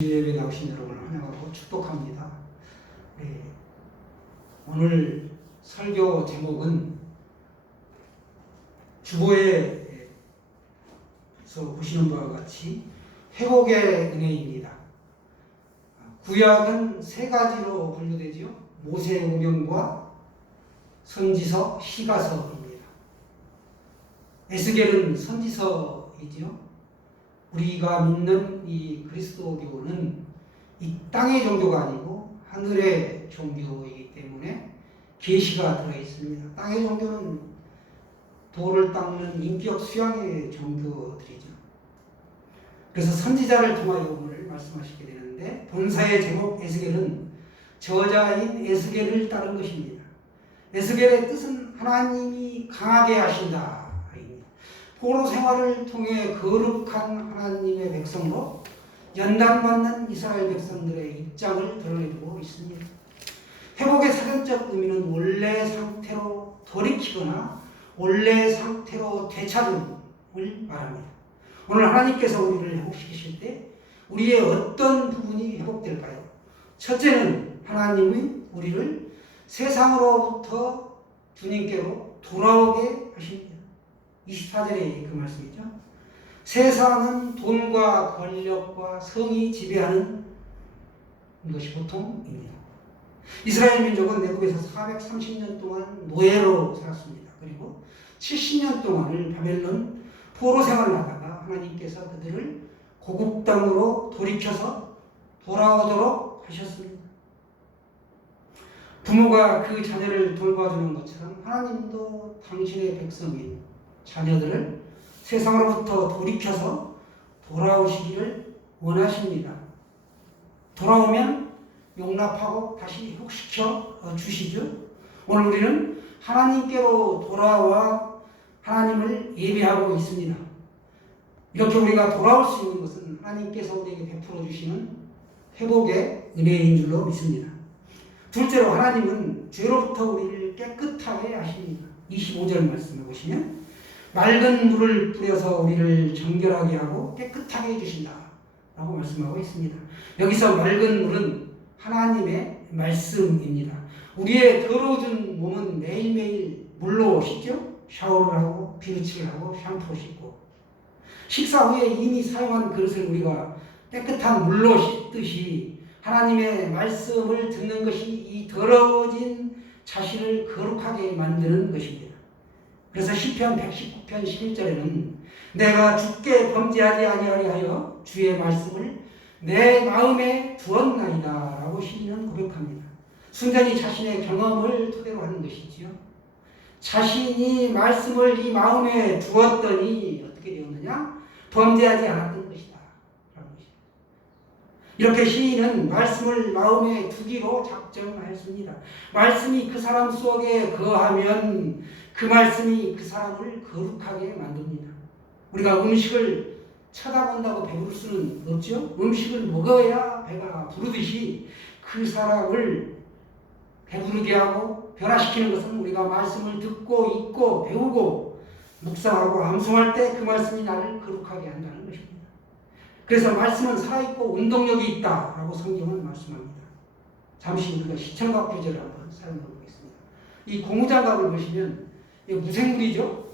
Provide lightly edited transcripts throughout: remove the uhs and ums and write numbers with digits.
예배 나오신 여러분을 환영하고 축복합니다. 네, 오늘 설교 제목은 주보에서 보시는 바와 같이 회복의 은혜입니다. 구약은 세 가지로 분류되지요. 모세오경과 선지서, 시가서입니다. 에스겔은 선지서이지요. 우리가 믿는 이 그리스도교는 이 땅의 종교가 아니고 하늘의 종교이기 때문에 계시가 들어있습니다. 땅의 종교는 돌을 닦는 인격 수양의 종교들이죠. 그래서 선지자를 통하여 오늘 말씀하시게 되는데, 본사의 제목 에스겔은 저자인 에스겔을 따른 것입니다. 에스겔의 뜻은 하나님이 강하게 하신다. 포로 생활을 통해 거룩한 하나님의 백성으로 연단받는 이스라엘 백성들의 입장을 드러내고 있습니다. 회복의 사전적 의미는 원래 상태로 돌이키거나 원래 상태로 되찾음을 말합니다. 오늘 하나님께서 우리를 회복시키실 때 우리의 어떤 부분이 회복될까요? 첫째는 하나님이 우리를 세상으로부터 주님께로 돌아오게 하십니다. 24절의 그 말씀이죠. 세상은 돈과 권력과 성이 지배하는 것이 보통입니다. 이스라엘 민족은 내국에서 430년 동안 노예로 살았습니다. 그리고 70년 동안을 바벨론 포로 생활을 하다가 하나님께서 그들을 고국 땅으로 돌이켜서 돌아오도록 하셨습니다. 부모가 그 자녀를 돌봐주는 것처럼 하나님도 당신의 백성인 자녀들을 세상으로부터 돌이켜서 돌아오시기를 원하십니다. 돌아오면 용납하고 다시 회복시켜 주시죠. 오늘 우리는 하나님께로 돌아와 하나님을 예배하고 있습니다. 이렇게 우리가 돌아올 수 있는 것은 하나님께서 우리에게 베풀어 주시는 회복의 은혜인 줄로 믿습니다. 둘째로 하나님은 죄로부터 우리를 깨끗하게 하십니다. 25절 말씀을 보시면 맑은 물을 뿌려서 우리를 정결하게 하고 깨끗하게 해주신다 라고 말씀하고 있습니다. 여기서 맑은 물은 하나님의 말씀입니다. 우리의 더러워진 몸은 매일매일 물로 씻죠. 샤워를 하고 비누칠을 하고 샴푸 씻고, 식사 후에 이미 사용한 그릇을 우리가 깨끗한 물로 씻듯이 하나님의 말씀을 듣는 것이 이 더러워진 자신을 거룩하게 만드는 것입니다. 그래서 시편 119편 11절에는 내가 주께 범죄하지 아니하리 하여 주의 말씀을 내 마음에 두었나이다 라고 시인은 고백합니다. 순전히 자신의 경험을 토대로 하는 것이지요. 자신이 말씀을 이 마음에 두었더니 어떻게 되었느냐? 범죄하지 않았던 것이다 라는 것입니다. 이렇게 시인은 말씀을 마음에 두기로 작정하였습니다. 말씀이 그 사람 속에 거하면 그 말씀이 그 사람을 거룩하게 만듭니다. 우리가 음식을 쳐다본다고 배부를 수는 없죠. 음식을 먹어야 배가 부르듯이 그 사람을 배부르게 하고 변화시키는 것은 우리가 말씀을 듣고 읽고 배우고 묵상하고 암송할 때 그 말씀이 나를 거룩하게 한다는 것입니다. 그래서 말씀은 살아있고 운동력이 있다라고 성경은 말씀합니다. 잠시 우리가 시청각 구절을 한번 사용해 보겠습니다. 이 고무장갑을 보시면 무생물이죠.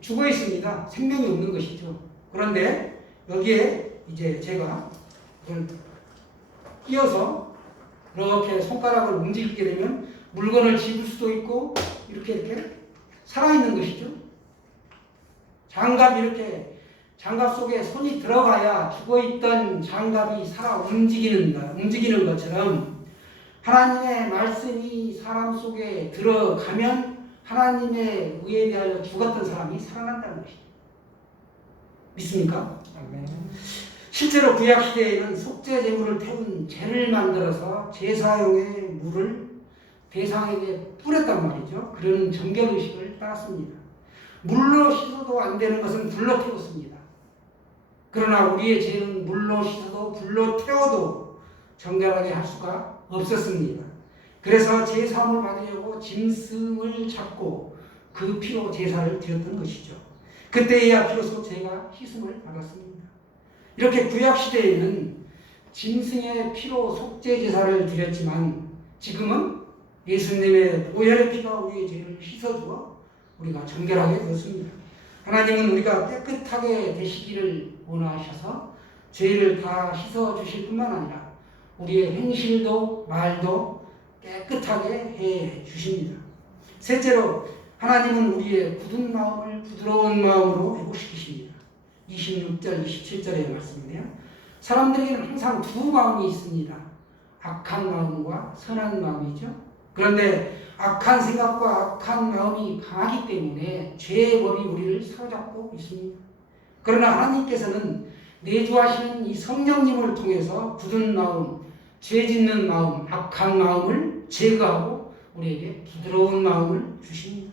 죽어 있습니다. 생명이 없는 것이죠. 그런데 여기에 이제 제가 이걸 끼워서 이렇게 손가락을 움직이게 되면 물건을 집을 수도 있고 이렇게 살아있는 것이죠. 장갑이 이렇게 장갑 속에 손이 들어가야 죽어있던 장갑이 살아 움직이는 것처럼 하나님의 말씀이 사람 속에 들어가면 하나님의 의에 대하여 죽었던 사람이 살아난다는 것입니다. 믿습니까? 아멘. 실제로 구약시대에는 속죄 제물을 태운 재를 만들어서 제사용의 물을 대상에게 뿌렸단 말이죠. 그런 정결의식을 따랐습니다. 물로 씻어도 안 되는 것은 불로 태웠습니다. 그러나 우리의 죄는 물로 씻어도 불로 태워도 정결하게 할 수가 없었습니다. 그래서 제사함을 받으려고 짐승을 잡고 그 피로 제사를 드렸던 것이죠. 그때야 비로소 제가 희생을 받았습니다. 이렇게 구약시대에는 짐승의 피로 속죄제사를 드렸지만 지금은 예수님의 보혈의 피가 우리의 죄를 씻어주어 우리가 정결하게 되었습니다. 하나님은 우리가 깨끗하게 되시기를 원하셔서 죄를 다 씻어주실 뿐만 아니라 우리의 행실도 말도 깨끗하게 해 주십니다. 셋째로 하나님은 우리의 굳은 마음을 부드러운 마음으로 회복시키십니다. 26절, 27절의 말씀인데요. 사람들에게는 항상 두 마음이 있습니다. 악한 마음과 선한 마음이죠. 그런데 악한 생각과 악한 마음이 강하기 때문에 죄의 법이 우리를 사로잡고 있습니다. 그러나 하나님께서는 내주하시는 이 성령님을 통해서 굳은 마음, 죄 짓는 마음, 악한 마음을 제거하고 우리에게 부드러운 마음을 주십니다.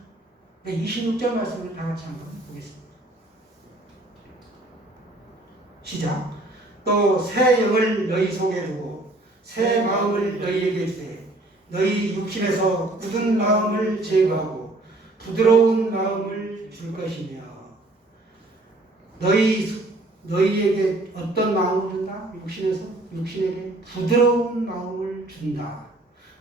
26절 말씀을 다 같이 한번 보겠습니다. 시작. 또 새 영을 너희 속에 두고 새 마음을 너희에게 주되 너희 육신에서 굳은 마음을 제거하고 부드러운 마음을 줄 것이며. 너희에게 어떤 마음을 준다? 육신에게 부드러운 마음을 준다.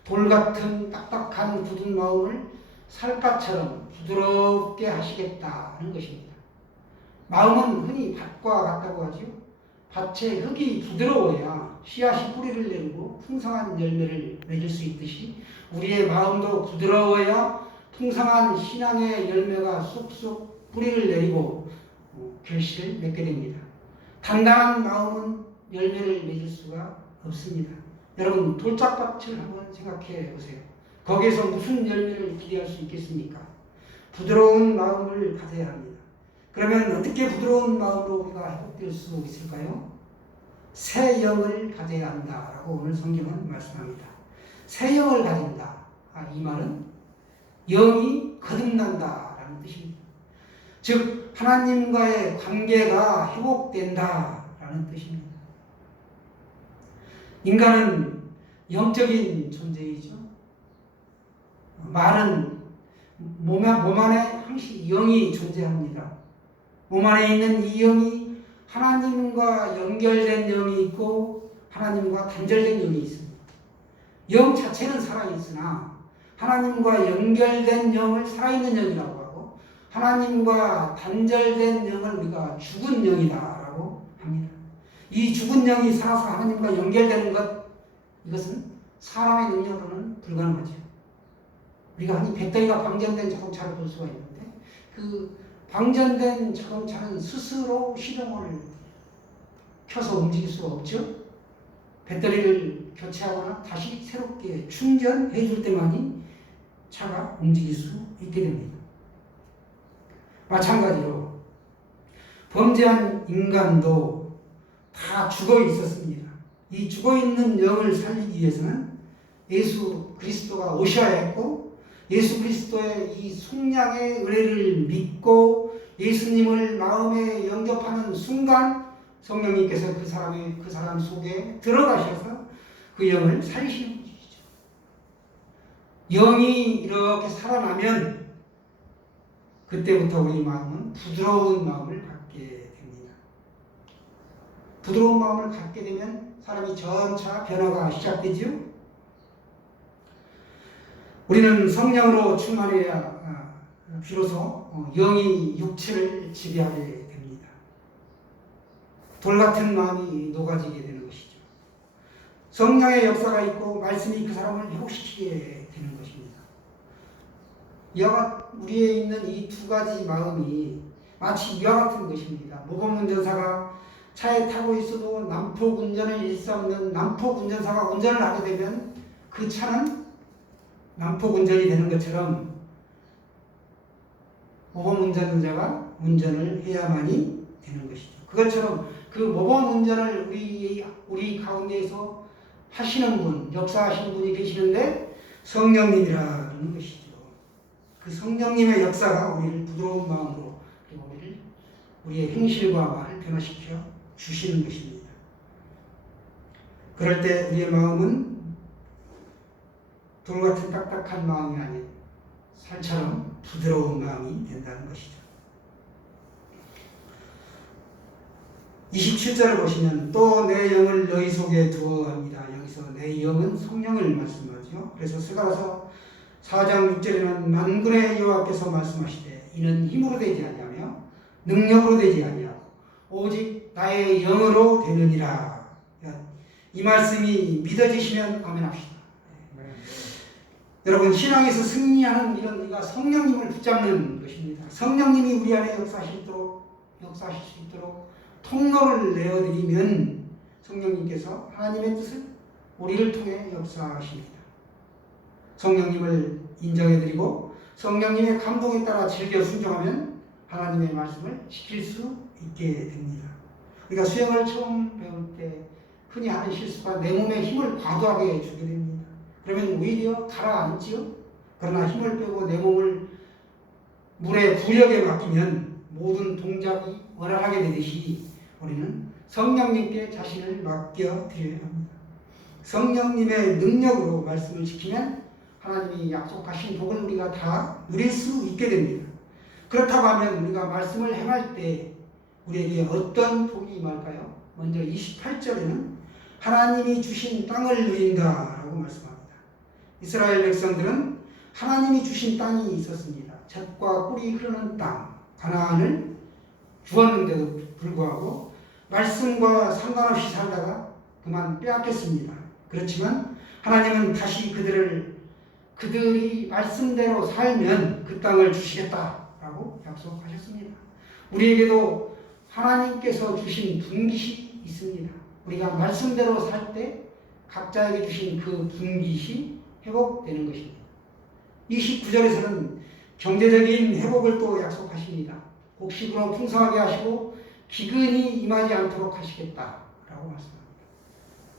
돌 같은 딱딱한 굳은 마음을 살갗처럼 부드럽게 하시겠다는 것입니다. 마음은 흔히 밭과 같다고 하죠. 밭의 흙이 부드러워야 씨앗이 뿌리를 내리고 풍성한 열매를 맺을 수 있듯이 우리의 마음도 부드러워야 풍성한 신앙의 열매가 쑥쑥 뿌리를 내리고 결실을 맺게 됩니다. 단단한 마음은 열매를 맺을 수가 없습니다. 여러분 돌짝밭을 한번 생각해 보세요. 거기에서 무슨 열매를 기대할 수 있겠습니까? 부드러운 마음을 가져야 합니다. 그러면 어떻게 부드러운 마음으로 우리가 회복될 수 있을까요? 새 영을 가져야 한다라고 오늘 성경은 말씀합니다. 새 영을 가진다. 이 말은 영이 거듭난다라는 뜻입니다. 즉 하나님과의 관계가 회복된다라는 뜻입니다. 인간은 영적인 존재이죠. 말은 몸 안에 항상 영이 존재합니다. 몸 안에 있는 이 영이 하나님과 연결된 영이 있고 하나님과 단절된 영이 있습니다. 영 자체는 살아있으나 하나님과 연결된 영을 살아있는 영이라고 하고 하나님과 단절된 영을 우리가 죽은 영이다라고 합니다. 이 죽은 영이 살아서 하나님과 연결되는 것, 이것은 사람의 능력으로는 불가능하죠. 우리가 흔히 배터리가 방전된 자동차를 볼 수가 있는데 그 방전된 자동차는 스스로 시동을 켜서 움직일 수가 없죠. 배터리를 교체하거나 다시 새롭게 충전해 줄 때만이 차가 움직일 수 있게 됩니다. 마찬가지로 범죄한 인간도 다 죽어 있었습니다. 이 죽어 있는 영을 살리기 위해서는 예수 그리스도가 오셔야 했고 예수 그리스도의 이 속량의 은혜를 믿고 예수님을 마음에 영접하는 순간 성령님께서 그 사람 속에 들어가셔서 그 영을 살리시는 것이죠. 영이 이렇게 살아나면 그때부터 우리 마음은 부드러운 마음을 갖게 됩니다. 부드러운 마음을 갖게 되면 사람이 점차 변화가 시작되지요. 우리는 성령으로 충만해야 비로소 영이 육체를 지배하게 됩니다. 돌같은 마음이 녹아지게 되는 것이죠. 성령의 역사가 있고 말씀이 그 사람을 회복시키게 되는 것입니다. 우리에 있는 이 두 가지 마음이 마치 이와 같은 것입니다. 모범운전사가 차에 타고 있어도 난폭 운전을 일삼는 난폭 운전사가 운전을 하게 되면 그 차는 난폭 운전이 되는 것처럼 모범 운전자가 운전을 해야만이 되는 것이죠. 그것처럼 그 모범 운전을 우리 가운데에서 하시는 분, 역사하시는 분이 계시는데 성령님이라는 것이죠. 그 성령님의 역사가 우리를 부드러운 마음으로 그리고 우리의 행실과 말을 변화시켜 주시는 것입니다. 그럴 때 우리의 마음은 돌같은 딱딱한 마음이 아닌 살처럼 부드러운 마음이 된다는 것이죠. 27절을 보시면 또 내 영을 너희 속에 두어 합니다. 여기서 내 영은 성령을 말씀하죠. 그래서 스가랴서 4장 6절에는 만군의 여호와께서 말씀하시되 이는 힘으로 되지 아니하며 능력으로 되지 아니하고 오직 나의 영으로 되느니라. 이 말씀이 믿어지시면 아멘합시다. 여러분, 신앙에서 승리하는 이런 우리가 성령님을 붙잡는 것입니다. 성령님이 우리 안에 역사하실 수 있도록 통로를 내어드리면 성령님께서 하나님의 뜻을 우리를 통해 역사하십니다. 성령님을 인정해드리고 성령님의 감동에 따라 즐겨 순종하면 하나님의 말씀을 지킬 수 있게 됩니다. 우리가 수영을 처음 배울 때 흔히 하는 실수가 내 몸에 힘을 과도하게 주게 됩니다. 그러면 오히려 가라앉지요. 그러나 힘을 빼고 내 몸을 물의 부력에 맡기면 모든 동작이 원활하게 되듯이 우리는 성령님께 자신을 맡겨드려야 합니다. 성령님의 능력으로 말씀을 지키면 하나님이 약속하신 복을 우리가 다 누릴 수 있게 됩니다. 그렇다고 하면 우리가 말씀을 행할 때 우리에게 어떤 복이 임할까요? 먼저 28절에는 하나님이 주신 땅을 누린다라고 말씀합니다. 이스라엘 백성들은 하나님이 주신 땅이 있었습니다. 젖과 꿀이 흐르는 땅, 가나안을 주었는데도 불구하고 말씀과 상관없이 살다가 그만 빼앗겼습니다. 그렇지만 하나님은 다시 그들이 말씀대로 살면 그 땅을 주시겠다라고 약속하셨습니다. 우리에게도 하나님께서 주신 분깃이 있습니다. 우리가 말씀대로 살 때 각자에게 주신 그 분깃이 회복되는 것입니다. 29절에서는 경제적인 회복을 또 약속하십니다. 곡식으로 풍성하게 하시고 기근이 임하지 않도록 하시겠다라고 말씀합니다.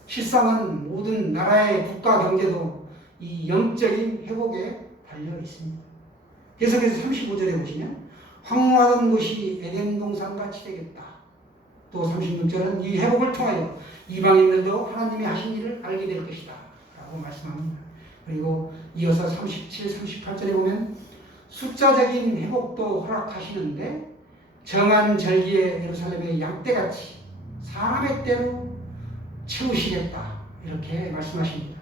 실상은 모든 나라의 국가 경제도 이 영적인 회복에 달려 있습니다. 계속해서 35절에 보시면 황무하던 곳이 에덴 동산같이 되겠다. 또 36절은 이 회복을 통하여 이방인들도 하나님이 하신 일을 알게 될 것이다 라고 말씀합니다. 그리고 이어서 37, 38절에 보면 숫자적인 회복도 허락하시는데 정한 절기에 예루살렘의 양떼같이 사람의 때로 채우시겠다 이렇게 말씀하십니다.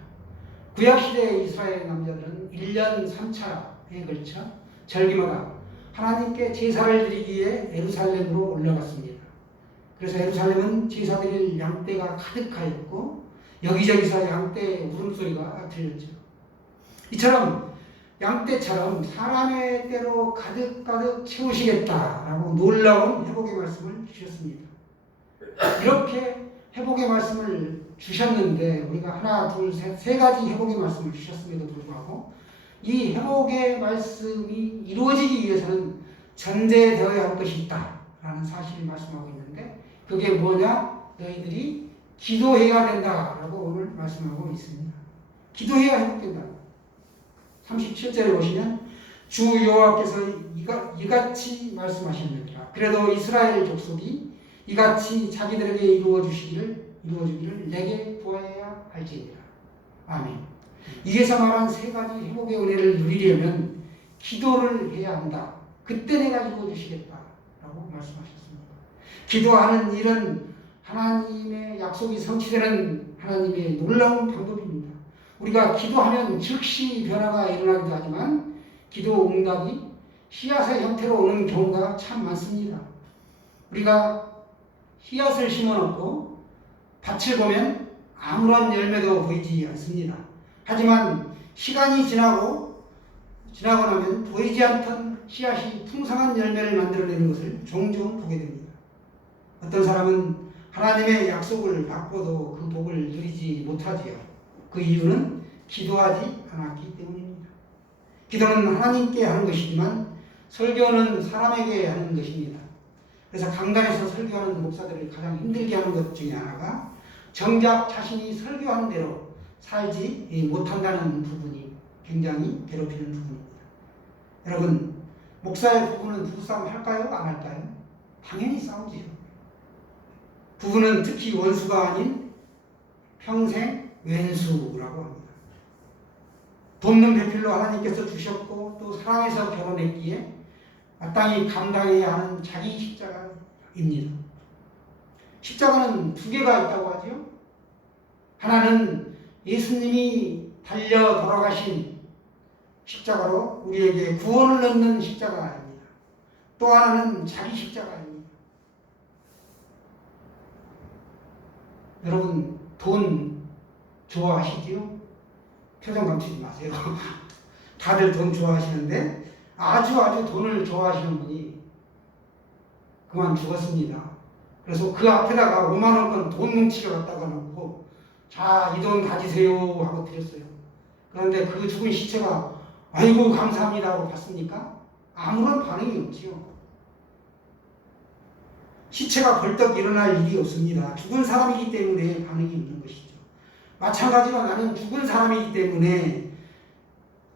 구약시대의 이스라엘 남자들은 1년 3차에 걸쳐 절기마다 하나님께 제사를 드리기 위해 예루살렘으로 올라갔습니다. 그래서 예루살렘은 제사 드릴 양떼가 가득하였고 여기저기서 양떼의 울음소리가 들렸죠. 이처럼 양떼처럼 사람의 때로 가득가득 채우시겠다라고 놀라운 회복의 말씀을 주셨습니다. 이렇게 회복의 말씀을 주셨는데 우리가 하나, 둘, 셋, 세 가지 회복의 말씀을 주셨음에도 불구하고 이 회복의 말씀이 이루어지기 위해서는 전제되어야 할 것이 있다라는 사실을 말씀하고 있는데 그게 뭐냐? 너희들이 기도해야 된다라고 오늘 말씀하고 있습니다. 기도해야 회복된다. 37절에 보시면 주 여호와께서 이같이 말씀하시느니라. 그래도 이스라엘 족속이 이같이 자기들에게 이루어주기를 내게 구하여야 할지니라. 아멘. 이에서 말한 세 가지 회복의 은혜를 누리려면 기도를 해야 한다. 그때 내가 이루어주시겠다라고 말씀하셨습니다. 기도하는 일은 하나님의 약속이 성취되는 하나님의 놀라운 방법입니다. 우리가 기도하면 즉시 변화가 일어나기도 하지만 기도 응답이 씨앗의 형태로 오는 경우가 참 많습니다. 우리가 씨앗을 심어놓고 밭을 보면 아무런 열매도 보이지 않습니다. 하지만 시간이 지나고 나면 보이지 않던 씨앗이 풍성한 열매를 만들어내는 것을 종종 보게 됩니다. 어떤 사람은 하나님의 약속을 받고도 그 복을 누리지 못하지요. 그 이유는 기도하지 않았기 때문입니다. 기도는 하나님께 하는 것이지만 설교는 사람에게 하는 것입니다. 그래서 강단에서 설교하는 목사들을 가장 힘들게 하는 것 중에 하나가 정작 자신이 설교한 대로 살지 못한다는 부분이 굉장히 괴롭히는 부분입니다. 여러분, 목사의 부부는 부부싸움 할까요? 안 할까요? 당연히 싸우지요. 부부는 특히 원수가 아닌 평생 왼수라고 합니다. 돕는 배필로 하나님께서 주셨고 또 사랑해서 결혼했기에 마땅히 감당해야 하는 자기 십자가입니다. 십자가는 두 개가 있다고 하죠. 하나는 예수님이 달려 돌아가신 십자가로 우리에게 구원을 얻는 십자가입니다. 또 하나는 자기 십자가입니다. 여러분 돈 좋아하시지요? 표정 감추지 마세요. 다들 돈 좋아하시는데 아주 돈을 좋아하시는 분이 그만 죽었습니다. 그래서 그 앞에다가 5만 원권 돈 뭉치게 갖다가 놓고 자, 이 돈 가지세요 하고 드렸어요. 그런데 그 죽은 시체가 아이고 감사합니다 하고 봤습니까? 아무런 반응이 없지요. 시체가 벌떡 일어날 일이 없습니다. 죽은 사람이기 때문에 반응이 없는 것이죠. 마찬가지로 나는 죽은 사람이기 때문에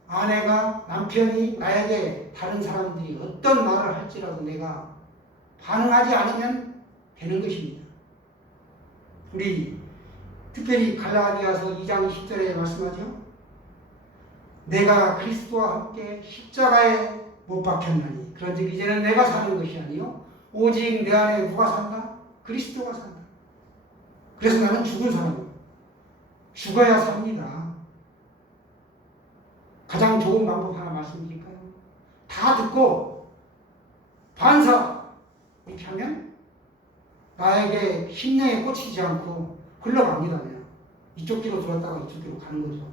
아내가, 남편이 나에게 다른 사람들이 어떤 말을 할지라도 내가 반응하지 않으면 되는 것입니다. 우리 특별히 갈라디아서 2장 10절에 말씀하죠. 내가 그리스도와 함께 십자가에 못 박혔나니 그런즉 이제는 내가 사는 것이 아니요 오직 내 안에 누가 산다? 그리스도가 산다. 그래서 나는 죽은 사람이에요. 죽어야 삽니다. 가장 좋은 방법 하나 말씀드릴까요? 다 듣고 반사 이렇게 하면 나에게 심령에 꽂히지 않고 흘러갑니다. 그냥. 이쪽 귀로 들었다가 이쪽 귀로 가는 거죠.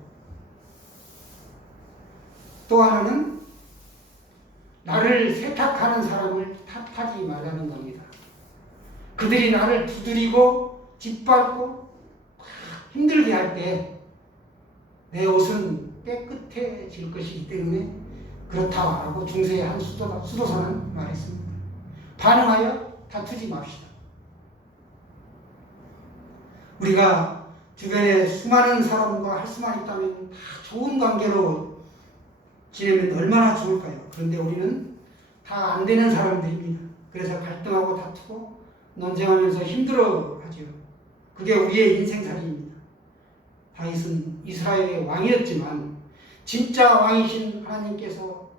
또 하나는 나를 세탁하는 사람을 탓하지 말라는 겁니다. 그들이 나를 두드리고 짓밟고 힘들게 할 때 내 옷은 깨끗해질 것이기 때문에 그렇다고 중세의 한 수도사는 말했습니다. 반응하여 다투지 맙시다. 우리가 주변에 수많은 사람과 할 수만 있다면 다 좋은 관계로 지내면 얼마나 좋을까요? 그런데 우리는 다 안 되는 사람들입니다. 그래서 갈등하고 다투고 논쟁하면서 힘들어하죠. 그게 우리의 인생살이입니다. 다윗은 이스라엘의 왕이었지만 진짜 왕이신 하나님께서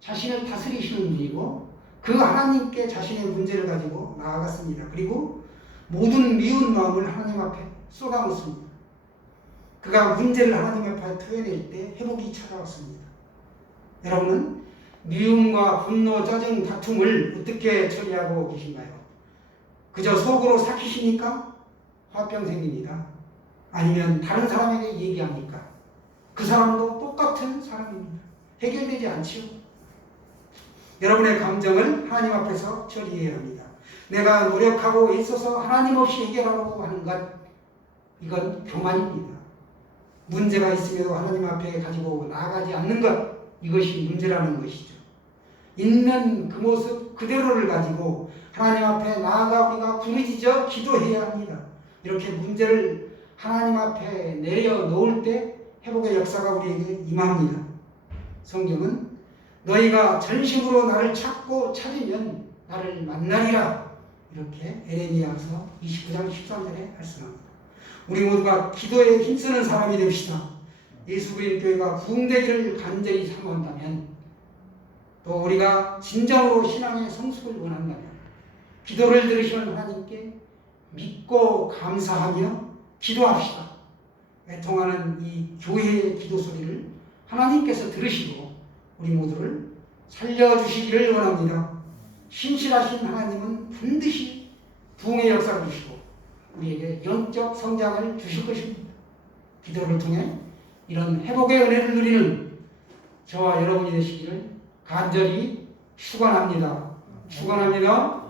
자신을 다스리시는 분이고 그 하나님께 자신의 문제를 가지고 나아갔습니다. 그리고 모든 미운 마음을 하나님 앞에 쏟아놓습니다. 그가 문제를 하나님 앞에 토해낼 때 회복이 찾아왔습니다. 여러분은 미움과 분노, 짜증, 다툼을 어떻게 처리하고 계신가요? 그저 속으로 삭히시니까 화병 생깁니다. 아니면 다른 사람에게 얘기합니까? 그 사람도 똑같은 사람입니다. 해결되지 않지요. 여러분의 감정을 하나님 앞에서 처리해야 합니다. 내가 노력하고 있어서 하나님 없이 해결하려고 하는 것, 이건 교만입니다. 문제가 있음에도 하나님 앞에 가지고 나아가지 않는 것, 이것이 문제라는 것이죠. 있는 그 모습 그대로를 가지고 하나님 앞에 나아가 우리가 부르짖어 기도해야 합니다. 이렇게 문제를 하나님 앞에 내려놓을 때 회복의 역사가 우리에게 임합니다. 성경은 너희가 전심으로 나를 찾고 찾으면 나를 만나리라. 이렇게 에레미야서 29장 13절에 말씀합니다. 우리 모두가 기도에 힘쓰는 사람이 됩시다. 예수 그리스도 교회가 부흥되기를 간절히 사모한다면 또 우리가 진정으로 신앙의 성숙을 원한다면 기도를 들으시는 하나님께 믿고 감사하며 기도합시다. 애통하는 이 교회의 기도 소리를 하나님께서 들으시고 우리 모두를 살려주시기를 원합니다. 신실하신 하나님은 반드시 부흥의 역사를 주시고 우리에게 영적 성장을 주실 것입니다. 기도를 통해 이런 회복의 은혜를 누리는 저와 여러분이 되시기를 간절히 축원합니다. 축원합니다.